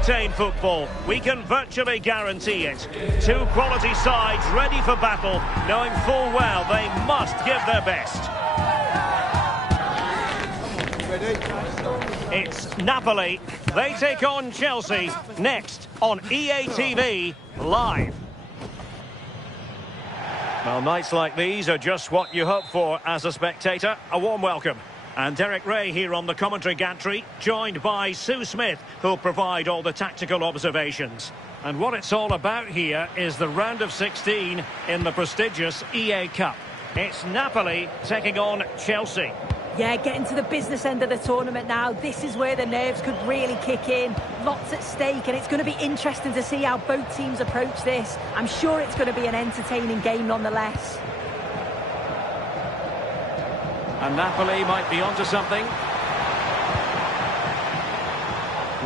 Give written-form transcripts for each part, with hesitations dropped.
high-octane football. We can virtually guarantee it. Two quality sides ready for battle, knowing full well they must give their best. It's Napoli. They take on Chelsea next on EA TV Live. Well, nights like these are just what you hope for as a spectator. A warm welcome. And Derek Ray here on the commentary gantry, joined by Sue Smith, who'll provide all the tactical observations. And what it's all about here is the round of 16 in the prestigious EA Cup. It's Napoli taking on Chelsea. Yeah, getting to the business end of the tournament now. This is where the nerves could really kick in. Lots at stake, and it's going to be interesting to see how both teams approach this. I'm sure it's going to be an entertaining game nonetheless. And Napoli might be onto something.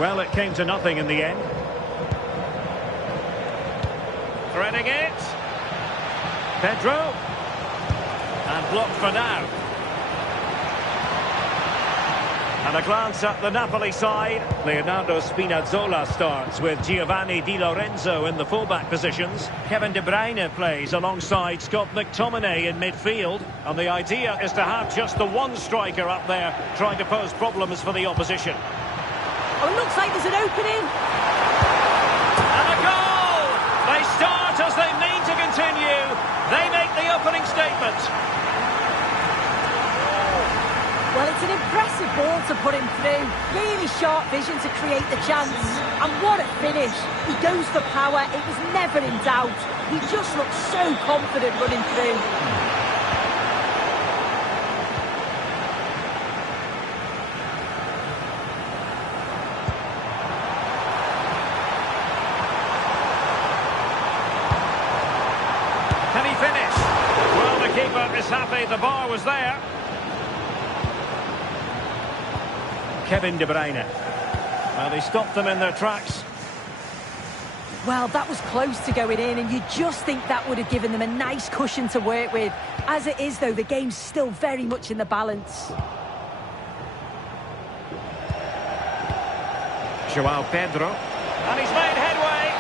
Well, it came to nothing in the end. Threading it. Pedro. And blocked for now. And a glance at the Napoli side. Leonardo Spinazzola starts with Giovanni Di Lorenzo in the fullback positions. Kevin De Bruyne plays alongside Scott McTominay in midfield. And the idea is to have just the one striker up there trying to pose problems for the opposition. Oh, it looks like there's an opening. And a goal! They start as they mean to continue. They make the opening statement. Well, it's an impressive ball to put him through. Really sharp vision to create the chance. And what a finish. He goes for power. It was never in doubt. He just looked so confident running through. Can he finish? Well, the keeper is happy. The bar was there. Kevin De Bruyne. Well, they stopped them in their tracks. Well, that was close to going in, and you just think that would have given them a nice cushion to work with. As it is, though, the game's still very much in the balance. Joao Pedro. And he's made headway.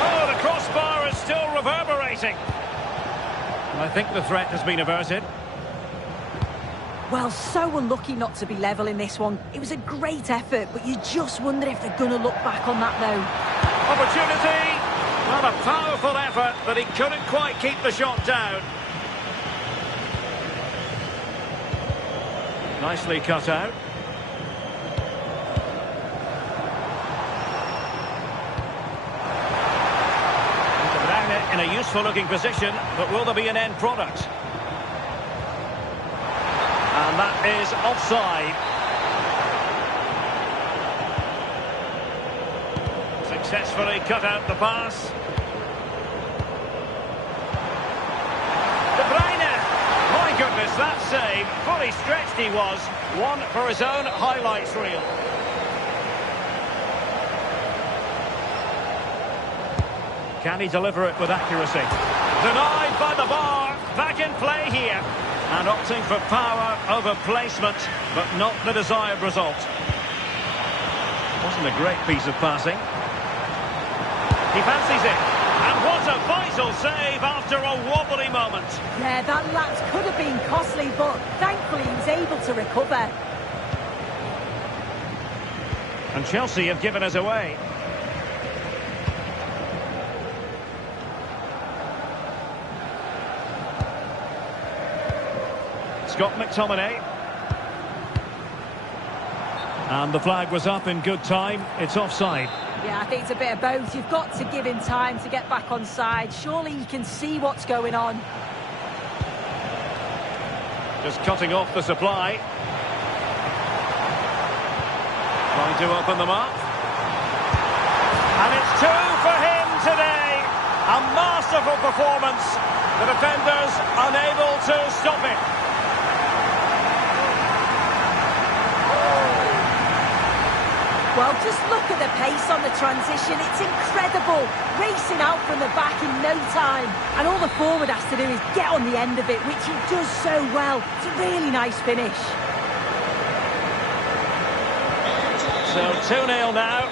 Oh, the crossbar is still reverberating. I think the threat has been averted. Well, so unlucky not to be level in this one. It was a great effort, but you just wonder if they're going to look back on that, though. Opportunity! Well, a powerful effort, but he couldn't quite keep the shot down. Nicely cut out. In a useful-looking position, but will there be an end product? And that is offside. Successfully cut out the pass. De Bruyne! My goodness, that save. Fully stretched he was. One for his own highlights reel. Can he deliver it with accuracy? Denied by the bar. Back in play here. And opting for power over placement, but not the desired result. Wasn't a great piece of passing. He fancies it. And what a vital save after a wobbly moment. Yeah, that lapse could have been costly, but thankfully he was able to recover. And Chelsea have given us away. Scott McTominay. And the flag was up in good time. It's offside. Yeah, I think it's a bit of both. You've got to give him time to get back on side. Surely he can see what's going on. Just cutting off the supply. Trying to open them up. And it's two for him today. A masterful performance. The defenders unable to stop it. Well, just look at the pace on the transition. It's incredible. Racing out from the back in no time. And all the forward has to do is get on the end of it, which he does so well. It's a really nice finish. So 2-0 now.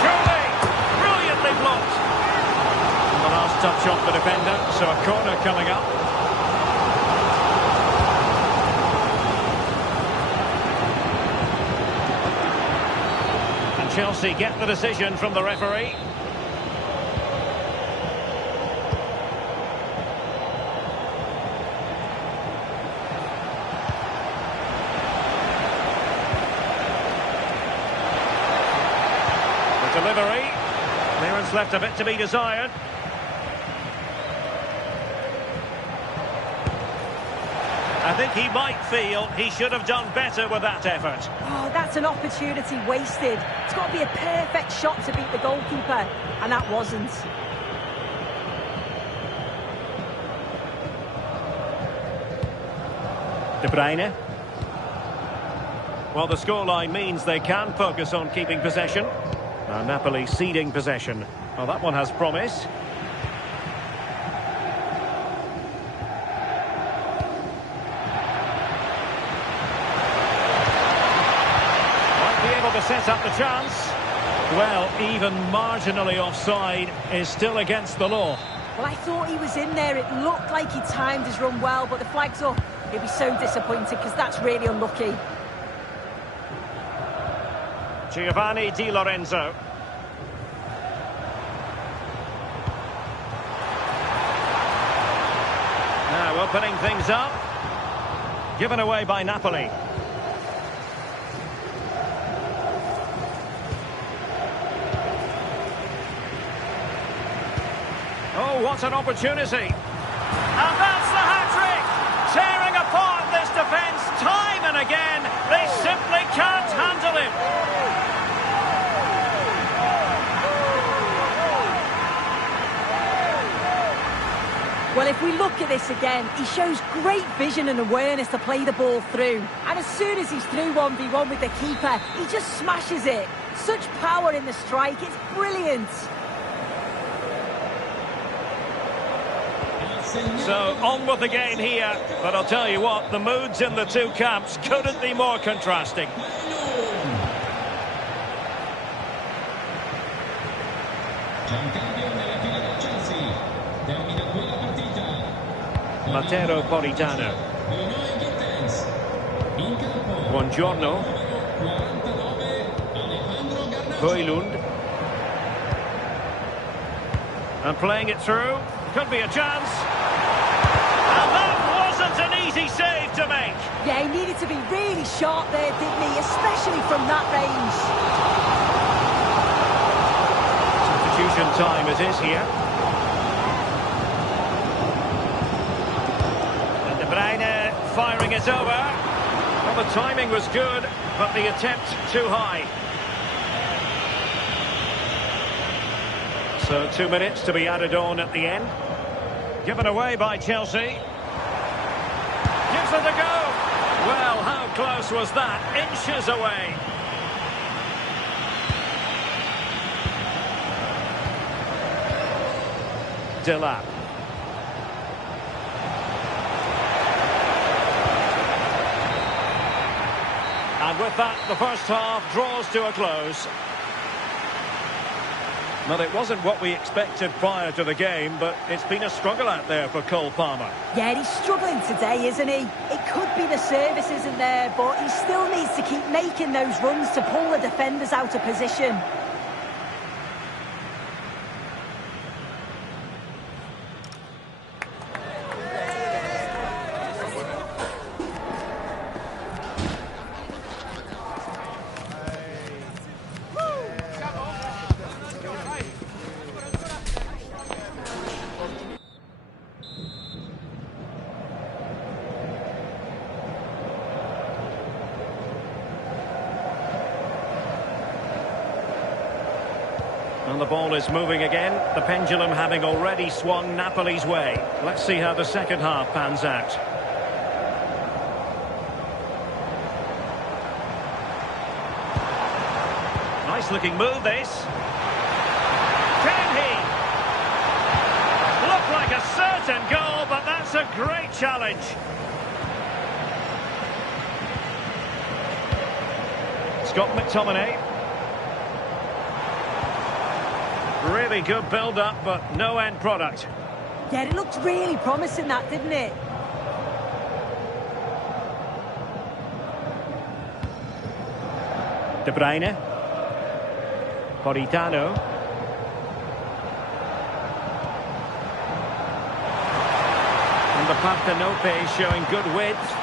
Surely, brilliantly blocked. And the last touch off the defender, so a corner coming up. And Chelsea get the decision from the referee. Delivery. Clearance left a bit to be desired. I think he might feel he should have done better with that effort. Oh, that's an opportunity wasted. It's got to be a perfect shot to beat the goalkeeper, and that wasn't. De Bruyne. Well, the scoreline means they can focus on keeping possession. Now Napoli ceding possession. Well, that one has promise. Might be able to set up the chance. Well, even marginally offside is still against the law. Well, I thought he was in there. It looked like he timed his run well, but the flag's up. He'll be so disappointed because that's really unlucky. Giovanni Di Lorenzo. Now opening things up. Given away by Napoli. Oh, what an opportunity. And that's the hat-trick. Tearing apart this defence time and again. They simply can't handle him. Well, if we look at this again, he shows great vision and awareness to play the ball through. And as soon as he's through 1v1 with the keeper, he just smashes it. Such power in the strike, it's brilliant. So, on with the game here. But I'll tell you what, the moods in the two camps couldn't be more contrasting. Matteo Politano. Buongiorno. Højlund. And playing it through. Could be a chance. And that wasn't an easy save to make. Yeah, he needed to be really sharp there, didn't he? Especially from that range. Substitution time it is here. And De Bruyne firing it over. Well, the timing was good, but the attempt too high. So 2 minutes to be added on at the end. Given away by Chelsea. Gives it a go. Well, how close was that? Inches away. Delap. And with that, the first half draws to a close. Well, it wasn't what we expected prior to the game, but it's been a struggle out there for Cole Palmer. Yeah, he's struggling today, isn't he? It could be the service isn't there, but he still needs to keep making those runs to pull the defenders out of position. And the ball is moving again, the pendulum having already swung Napoli's way. Let's see how the second half pans out. Nice looking move this. Can challenge. Scott McTominay. Really good build-up, but no end product. Yeah, it looked really promising, that, didn't it? De Bruyne. Politano. And the Partenope is showing good width.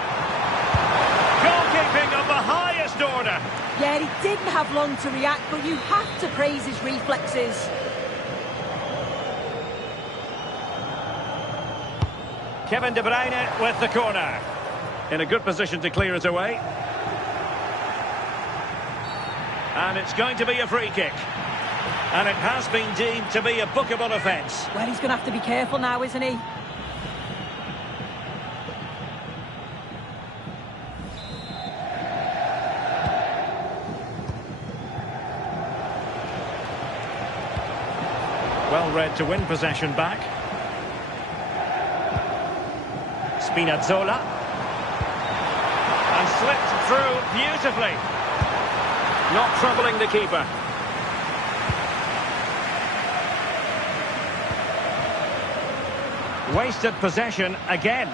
Goalkeeping of the highest order. Yeah, he didn't have long to react, but you have to praise his reflexes. Kevin De Bruyne with the corner. In a good position to clear it away. And it's going to be a free kick. And it has been deemed to be a bookable offence. Well, he's going to have to be careful now, isn't he? Well read to win possession back. Spinazzola. And slipped through beautifully. Not troubling the keeper. Wasted possession again.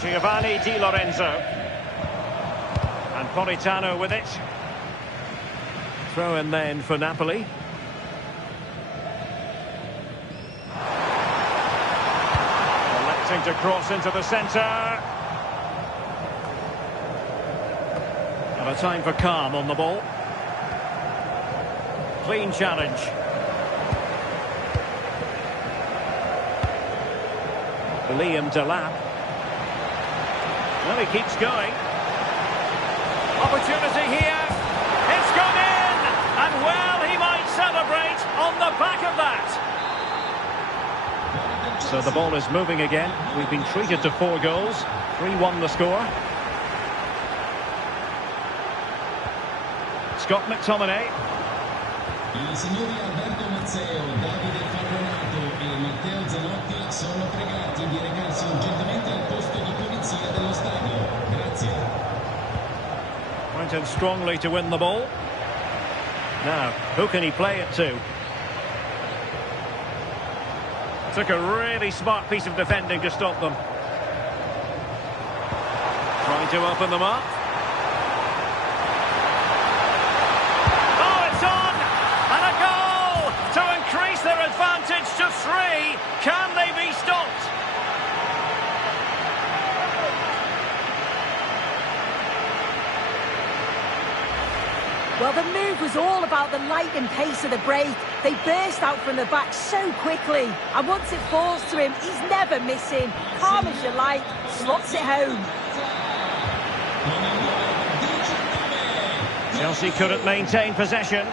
Giovanni Di Lorenzo. And Politano with it. Throw in then for Napoli. Electing to cross into the centre. And a time for calm on the ball. Clean challenge. Liam Delap. Well, he keeps going. Opportunity here. It's gone in! And well, he might celebrate on the back of that. So the ball is moving again. We've been treated to 4 goals. 3-1 the score. Scott McTominay. I signori Alberto Mazzeo, Davide Fabronato e Matteo Zanotti sono pregati di recarsi urgentemente al posto di polizia dello stadio. Grazie. Went in strongly to win the ball. Now, who can he play it to? Took a really smart piece of defending to stop them. Trying to open them up. Their advantage to 3. Can they be stopped? Well, the move was all about the lightning pace of the break. They burst out from the back so quickly. And once it falls to him, he's never missing. Calm as you like, slots it home. Chelsea couldn't maintain possession.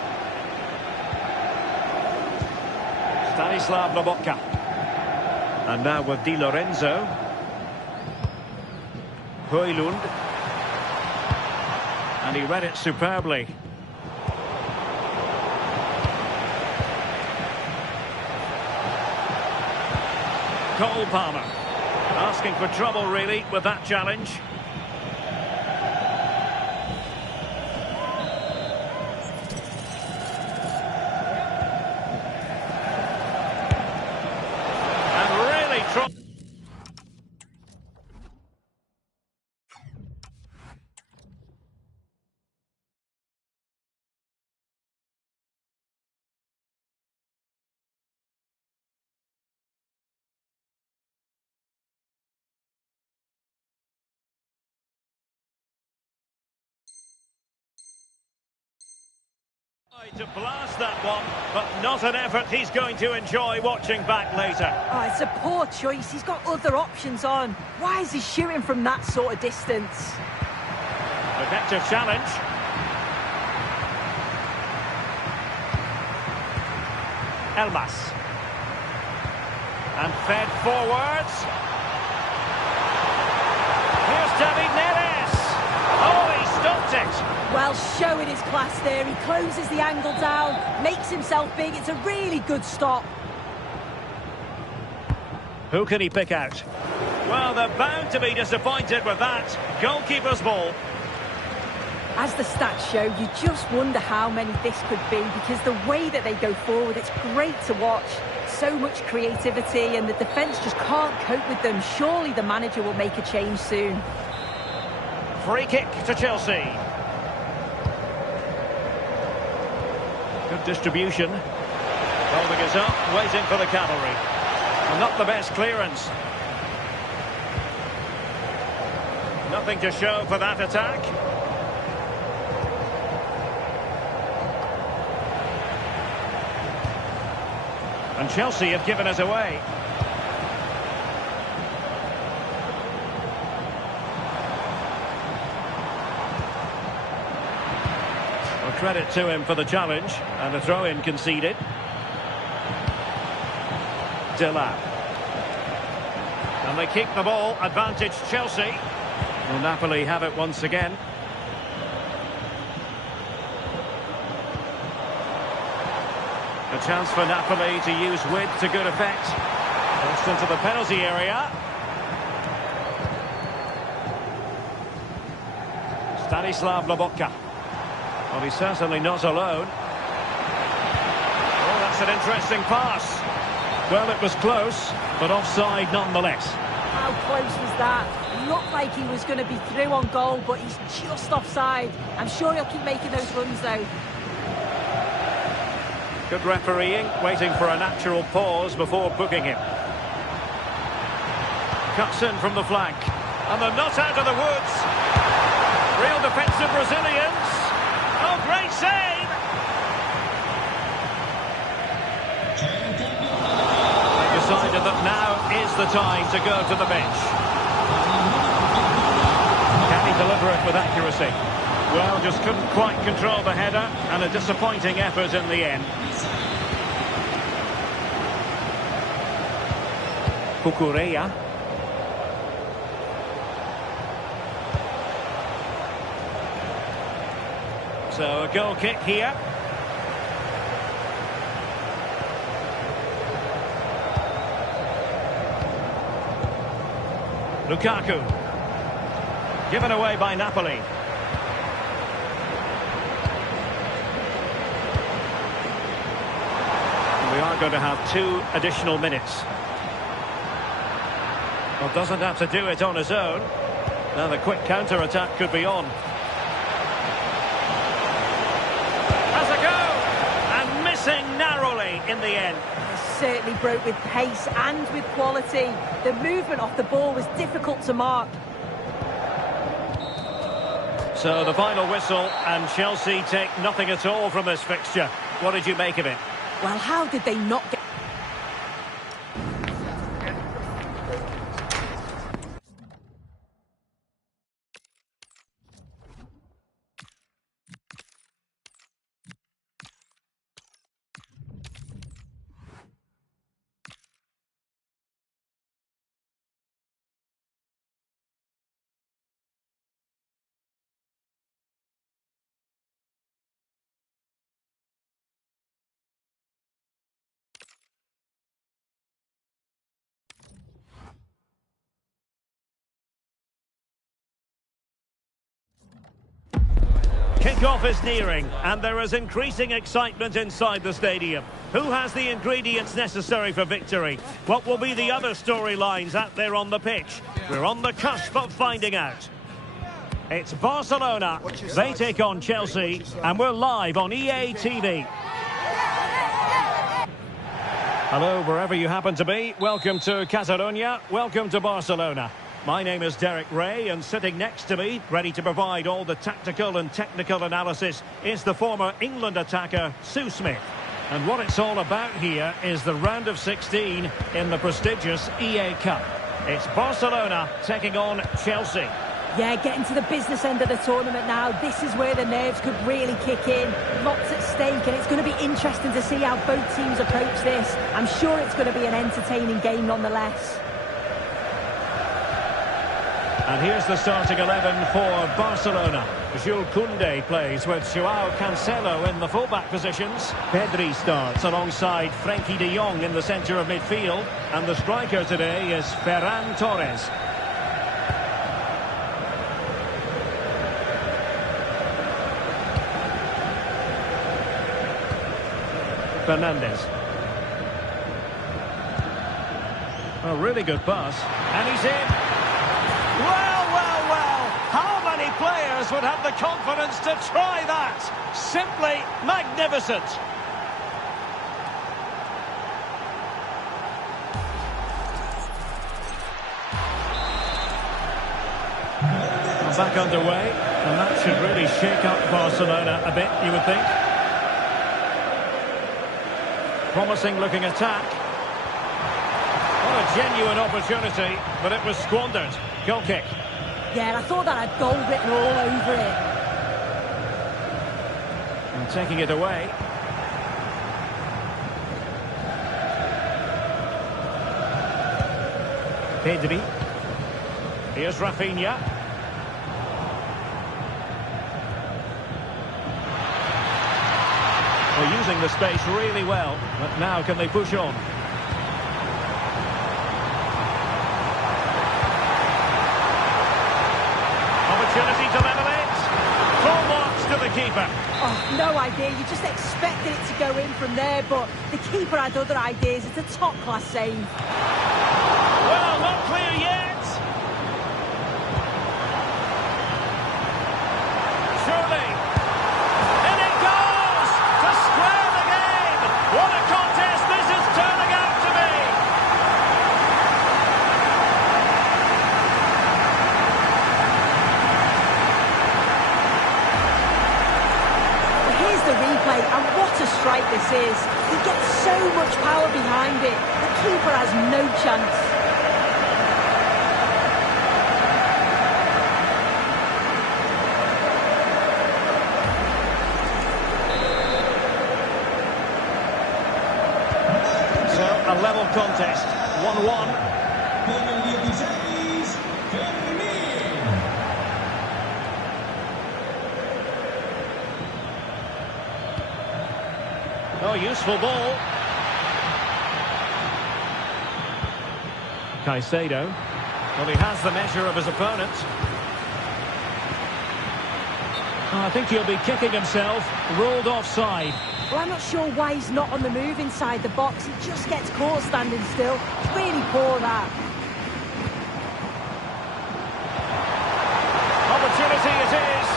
Stanislav Lobotka. And now with Di Lorenzo. Højlund. And he read it superbly. Cole Palmer. Asking for trouble, really, with that challenge. To blast that one, but not an effort he's going to enjoy watching back later. Oh, it's a poor choice. He's got other options on. Why is he shooting from that sort of distance? Effective challenge. Elmas. And fed forwards. Here's David Neres. Oh, he stopped it. Well, showing his class there. He closes the angle down, makes himself big. It's a really good stop. Who can he pick out? Well, they're bound to be disappointed with that. Goalkeeper's ball. As the stats show, you just wonder how many this could be, because the way that they go forward, it's great to watch. So much creativity, and the defence just can't cope with them. Surely the manager will make a change soon. Free kick to Chelsea. Good distribution. Holding us up, waiting for the cavalry. Well, not the best clearance. Nothing to show for that attack. And Chelsea have given us away. Well, credit to him for the challenge, and a throw-in conceded. Dillard. And they keep the ball, advantage Chelsea. Will Napoli have it once again? A chance for Napoli to use width to good effect. Forced into the penalty area. Stanislav Lobotka. Well, he's certainly not alone. Oh, that's an interesting pass. Well, it was close, but offside nonetheless. How close was that? Looked like he was going to be through on goal, but he's just offside. I'm sure he'll keep making those runs, though. Good refereeing, waiting for a natural pause before booking him. Cuts in from the flank. And they're not out of the woods. Real defensive Brazilians. Oh, great save! They decided that now is the time to go to the bench. Can he deliver it with accuracy? Well, just couldn't quite control the header, and a disappointing effort in the end. Cucurella. So a goal kick here. Lukaku. Given away by Napoli. We are going to have 2 additional minutes. Well, doesn't have to do it on his own. Now the quick counter-attack could be on. Has a go! And missing narrowly in the end. Certainly broke with pace and with quality. The movement off the ball was difficult to mark. So the final whistle, and Chelsea take nothing at all from this fixture. What did you make of it? Well, how did they not get... Kick-off is nearing, and there is increasing excitement inside the stadium. Who has the ingredients necessary for victory? What will be the other storylines out there on the pitch? We're on the cusp of finding out. It's Barcelona. They take on Chelsea, and we're live on EA TV. Hello, wherever you happen to be. Welcome to Catalonia. Welcome to Barcelona. My name is Derek Ray, and sitting next to me, ready to provide all the tactical and technical analysis, is the former England attacker, Sue Smith. And what it's all about here is the round of 16 in the prestigious EA Cup. It's Barcelona taking on Chelsea. Yeah, getting to the business end of the tournament now. This is where the nerves could really kick in. Lots at stake, and it's going to be interesting to see how both teams approach this. I'm sure it's going to be an entertaining game nonetheless. And here's the starting 11 for Barcelona. Jules Koundé plays with Joao Cancelo in the fullback positions. Pedri starts alongside Frenkie de Jong in the centre of midfield. And the striker today is Ferran Torres. Fernandes. A really good pass. And he's in. Well, well, well. How many players would have the confidence to try that? Simply magnificent. Back underway. And that should really shake up Barcelona a bit, you would think. Promising looking attack. What a genuine opportunity, but it was squandered. Goal kick. Yeah, I thought that had goal written all over it. And taking it away. Pedri. Here's Rafinha. They're using the space really well, but now can they push on? Opportunity to level it. Full marks to the keeper. Oh, no idea. You just expected it to go in from there, but the keeper had other ideas. It's a top-class save. Well, not clear yet. Surely. In it goes to square the game. What a contest this is turning out to be. Here's the replay, and what a strike this is. He gets so much power behind it. The keeper has no chance. So, a level contest, 1-1. Con el 16, Fermín. Oh, useful ball. Caicedo. Well, he has the measure of his opponent. Oh, I think he'll be kicking himself. Ruled offside. Well, I'm not sure why he's not on the move inside the box. He just gets caught standing still. It's really poor, that. Opportunity it is.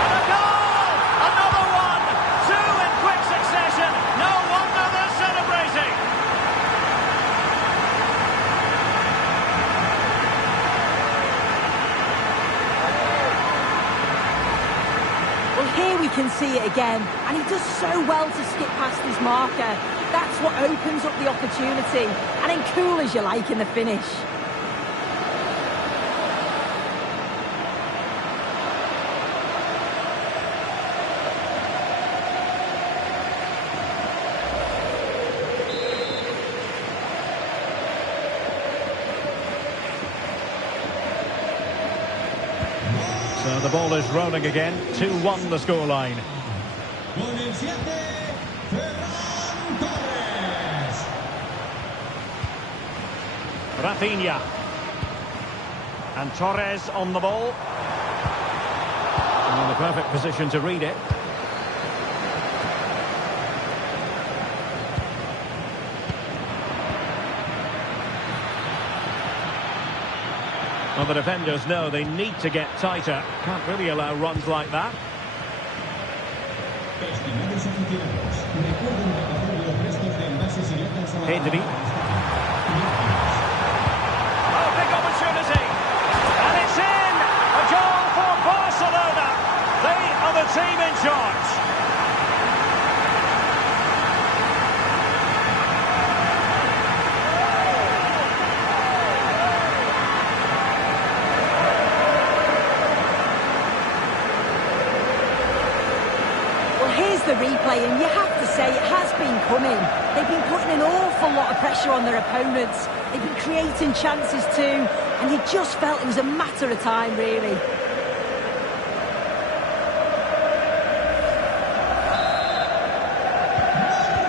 And a goal! Another one! Two in quick succession. No wonder they're celebrating. Well, here we can see it again, and he does so well to skip past his marker. That's what opens up the opportunity, and then cool as you like in the finish. So the ball is rolling again. 2-1 the scoreline. Con el 7, Ferran Torres. Rafinha. And Torres on the ball. And in the perfect position to read it. Well, the defenders know they need to get tighter. Can't really allow runs like that. Estimados aficionados, recuerden recoger los restos de envases y latas a la Pedri. Oh, big opportunity. And it's in. A goal for Barcelona. They are the team in charge. Here's the replay, and you have to say it has been coming. They've been putting an awful lot of pressure on their opponents. They've been creating chances too, and you just felt it was a matter of time, really.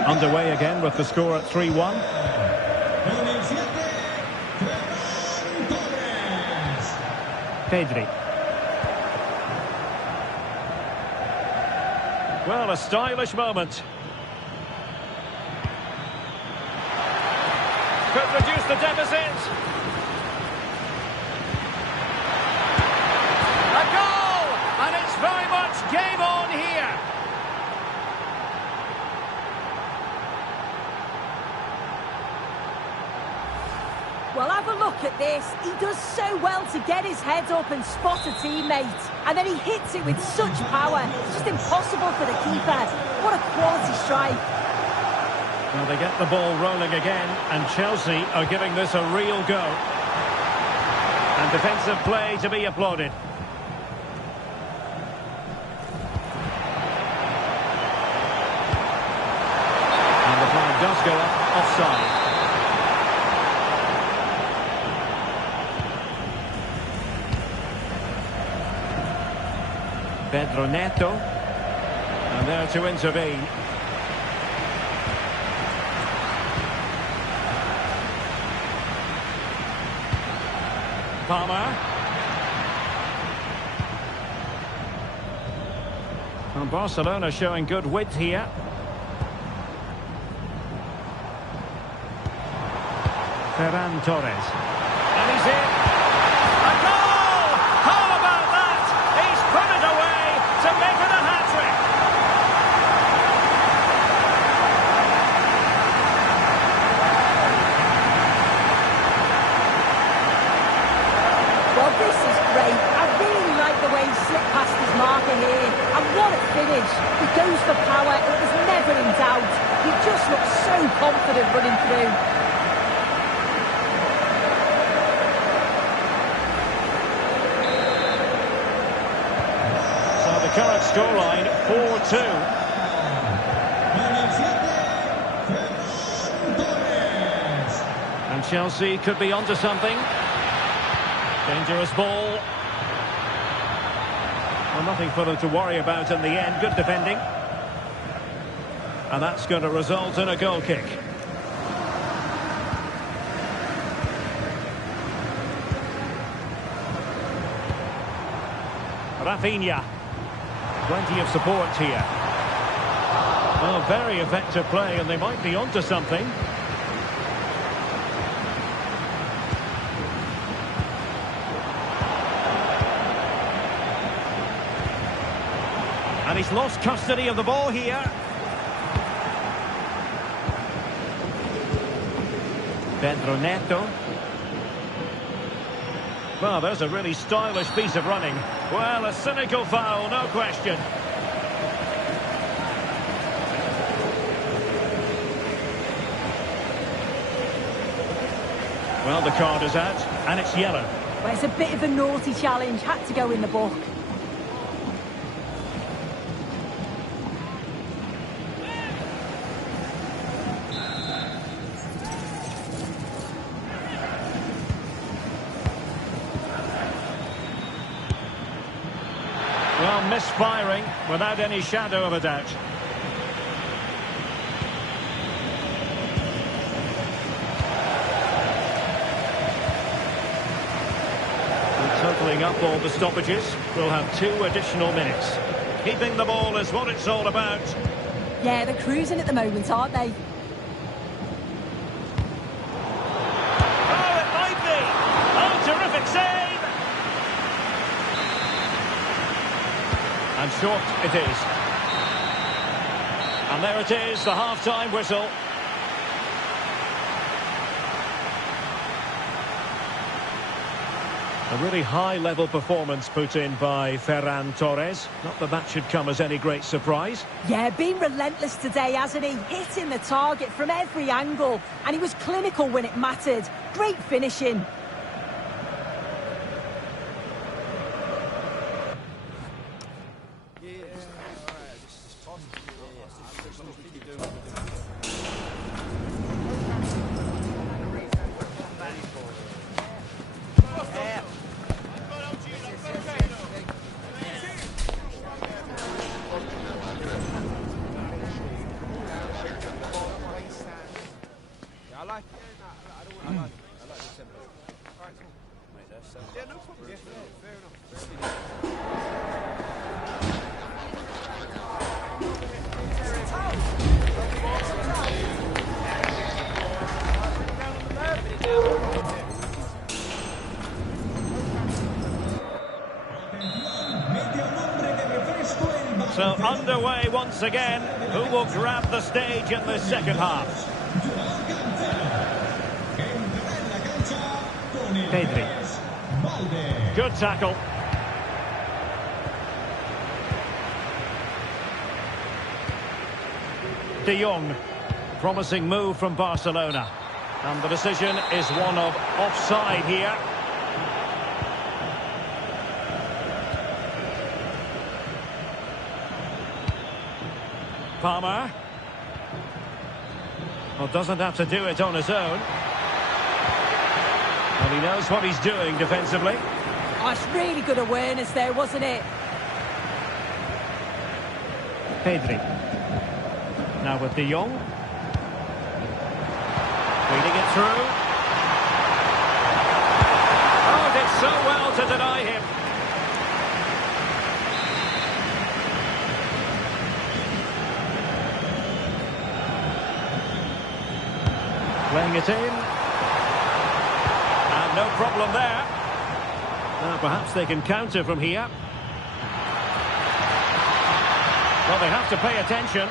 Underway again with the score at 3-1. Pedri. Well, a stylish moment. Could reduce the deficit. A goal! And it's very much game on here. Well, have a look at this. He does so well to get his head up and spot a teammate. And then he hits it with such power. It's just impossible for the keeper. What a quality strike. Well, they get the ball rolling again, and Chelsea are giving this a real go. And defensive play to be applauded. And the flag does go up offside. Pedro Neto, and there to intervene. Palmer. And Barcelona showing good width here. Ferran Torres. And he's in. A goal! How about that? He's put it away to make it a hat-trick. Well, this is great. I really like the way he slipped past his marker here. And what a finish. He goes for power. It was never in doubt. He just looked so confident running through. Current scoreline 4-2. And Chelsea could be onto something. Dangerous ball. Well, nothing for them to worry about in the end. Good defending. And that's going to result in a goal kick. Rafinha. Plenty of support here. Well, very effective play, and they might be onto something. And he's lost custody of the ball here. Pedro Neto. Well, there's a really stylish piece of running. Well, a cynical foul, no question. Well, the card is out, and it's yellow. Well, it's a bit of a naughty challenge. Had to go in the book. Well, misfiring without any shadow of a doubt. And totalling up all the stoppages, we'll have 2 additional minutes. Keeping the ball is what it's all about. Yeah, they're cruising at the moment, aren't they? Oh, it might be! Oh, terrific save! And short it is. And there it is, the half-time whistle. A really high-level performance put in by Ferran Torres. Not that that should come as any great surprise. Yeah, been relentless today, hasn't he? Hitting the target from every angle. And he was clinical when it mattered. Great finishing. So underway once again. Who will grab the stage in the second half? Pedri. Good tackle. De Jong. Promising move from Barcelona. And the decision is one of offside here. Palmer. Well, doesn't have to do it on his own. And he knows what he's doing defensively. Oh, it's really good awareness there, wasn't it? Pedri. Now with De Jong. Reading it through. Oh, did so well to deny him. Playing it in. And no problem there. Now perhaps they can counter from here. Well, they have to pay attention.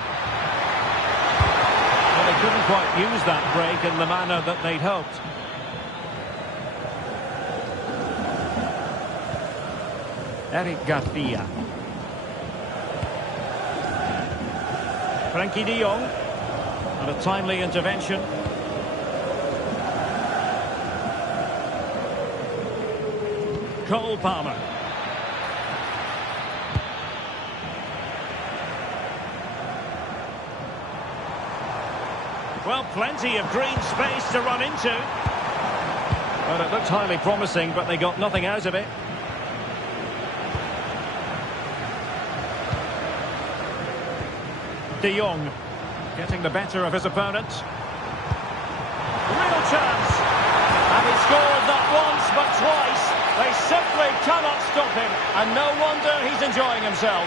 Well, they couldn't quite use that break in the manner that they'd hoped. Eric Garcia. Frankie de Jong. And a timely intervention. Cole Palmer. Well, plenty of green space to run into. Well, it looked highly promising, but they got nothing out of it. De Jong getting the better of his opponent. Real chance. And he scored not once, but twice. They simply cannot stop him, and no wonder he's enjoying himself.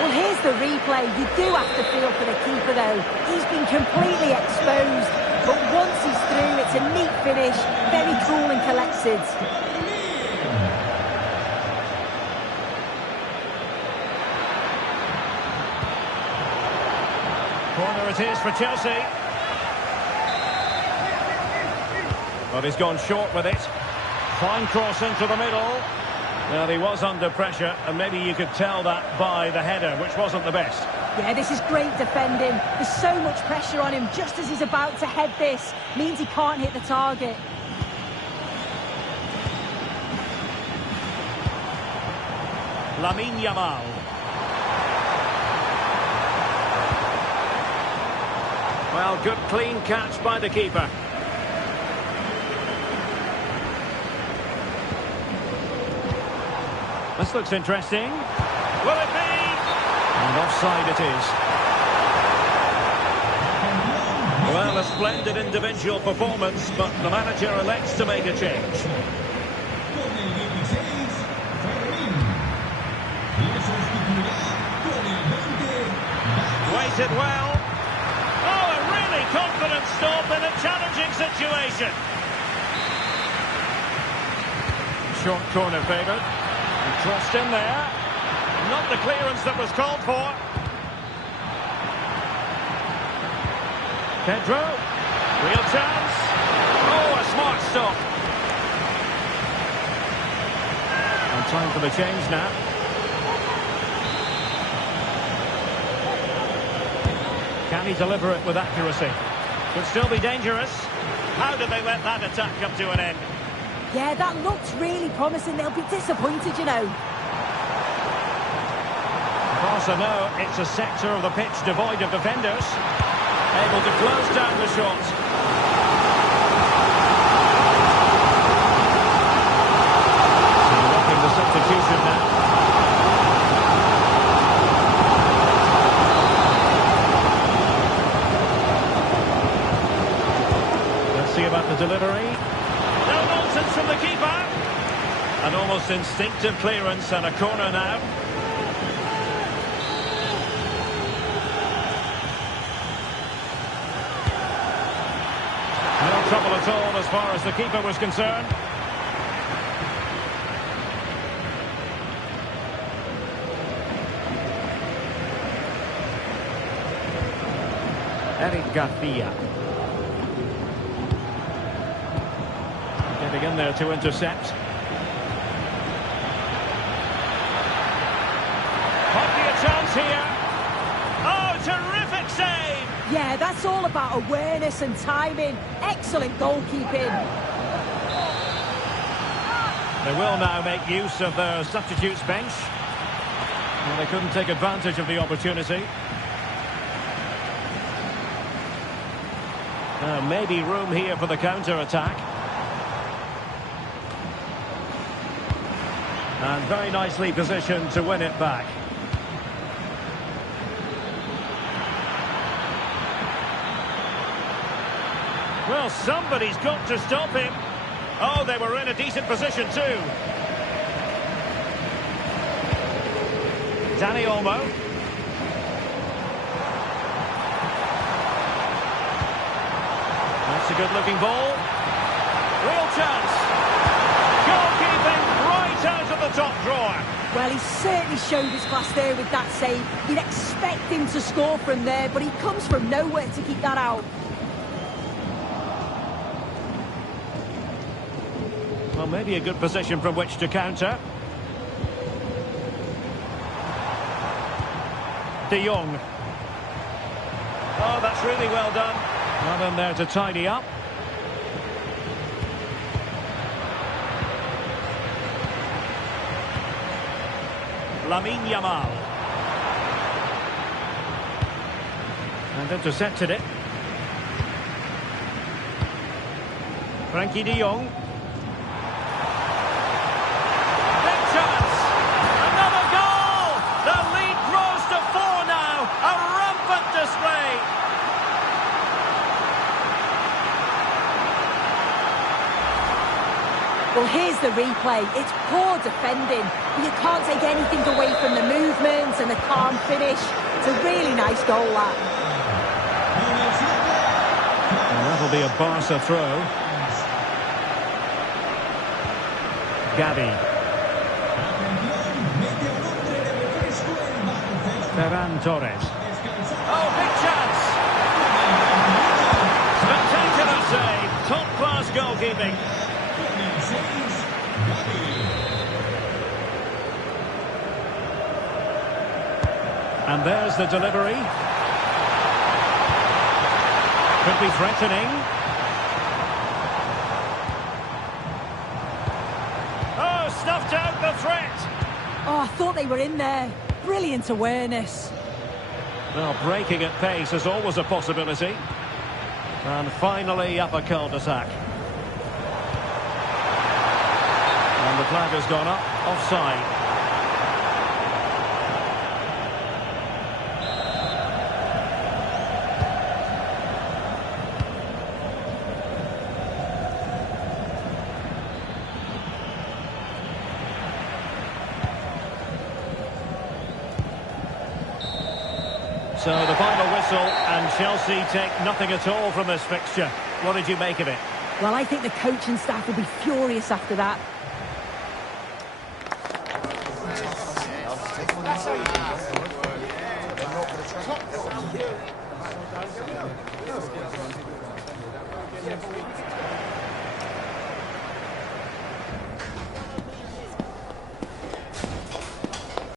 Well, here's the replay. You do have to feel for the keeper, though. He's been completely exposed, but once he's through, it's a neat finish, very cool and collected. Corner it is for Chelsea. But he's gone short with it. Fine cross into the middle. Well, he was under pressure, and maybe you could tell that by the header, which wasn't the best. Yeah, this is great defending. There's so much pressure on him just as he's about to head this. Means he can't hit the target. Lamine Yamal. Well, good clean catch by the keeper. This looks interesting. Will it be? And offside it is. Well, a splendid individual performance, but the manager elects to make a change. Waited well. Oh, a really confident stop in a challenging situation. Short corner favoured. Crossed in there. Not the clearance that was called for. Pedro. Real chance. Oh, a smart stop. And time for the change now. Can he deliver it with accuracy? Could still be dangerous. How did they let that attack come to an end? Yeah, that looks really promising. They'll be disappointed, you know. Barca know it's a sector of the pitch devoid of defenders. Able to close down the shot. So making the substitution now. delivery. No nonsense from the keeper. An almost instinctive clearance and a corner now. No trouble at all as far as the keeper was concerned. Eric Garcia. Getting in there to intercept. Might be a chance here. Oh, terrific save! Yeah, that's all about awareness and timing. Excellent goalkeeping. They will now make use of their substitutes bench. Well, they couldn't take advantage of the opportunity. Maybe room here for the counter-attack. And very nicely positioned to win it back. Well, somebody's got to stop him. Oh, they were in a decent position too. Dani Olmo. That's a good-looking ball. Real chance. Goalkeeping right out of the top drawer. Well, he certainly showed his class there with that save. You'd expect him to score from there, but he comes from nowhere to keep that out. Well, maybe a good position from which to counter. De Jong. Oh, that's really well done. Well in there to tidy up. Lamine Yamal. And intercepted it. Frankie de Jong. Well, here's the replay. It's poor defending. You can't take anything away from the movements and the calm finish. It's a really nice goal, that. And that'll be a Barca throw. Gavi. Ferran Torres. Oh, big chance! Spectacular save. Top-class goalkeeping. And there's the delivery. Could be threatening. Oh, snuffed out the threat. Oh, I thought they were in there. Brilliant awareness. Well, breaking at pace is always a possibility. And finally up a cul-de-sac. And the flag has gone up, offside. So the final whistle, and Chelsea take nothing at all from this fixture. What did you make of it? Well, I think the coaching staff will be furious after that.